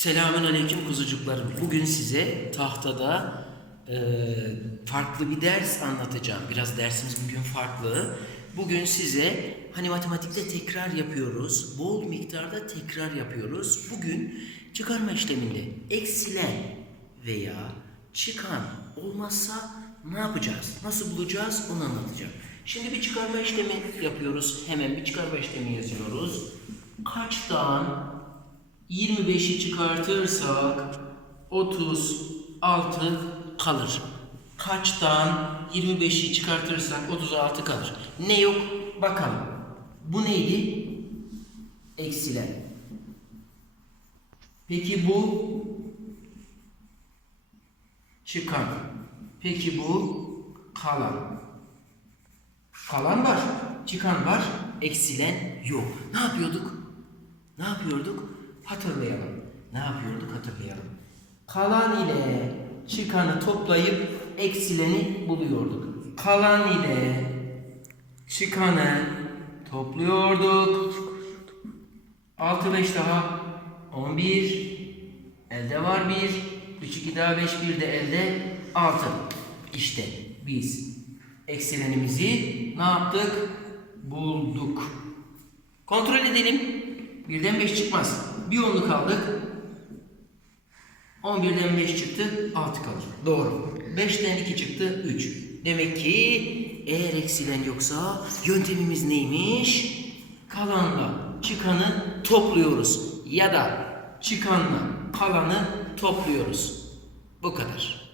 Selamün aleyküm kuzucuklarım. Bugün size tahtada e, farklı bir ders anlatacağım. Biraz dersimiz bugün farklı. Bugün size hani matematikte tekrar yapıyoruz. Bol miktarda tekrar yapıyoruz. Bugün çıkarma işleminde eksilen veya çıkan olmazsa ne yapacağız? Nasıl bulacağız? Onu anlatacağım. Şimdi bir çıkarma işlemi yapıyoruz. Hemen bir çıkarma işlemi yazıyoruz. Kaçtan 25'i çıkartırsak 36 kalır. Kaçtan 25'i çıkartırsak 36 kalır. Ne yok? Bakalım. Bu neydi? Eksilen. Peki bu çıkan. Peki bu kalan. Kalan var, çıkan var, eksilen yok. Ne yapıyorduk? Ne yapıyorduk? Hatırlayalım. Ne yapıyorduk hatırlayalım. Kalan ile çıkanı toplayıp eksileni buluyorduk. Kalan ile çıkanı topluyorduk. 6 5 daha 11 elde var 1 3 2 daha 5 1 de elde 6 İşte biz eksilenimizi ne yaptık? Bulduk. Kontrol edelim. Birden 5 çıkmaz. Bir onluk aldık. 11'den 5 çıktı. 6 kalır. Doğru. 5'ten 2 çıktı. 3. Demek ki eğer eksilen yoksa yöntemimiz neymiş? Kalanla çıkanı topluyoruz. Ya da çıkanla kalanı topluyoruz. Bu kadar.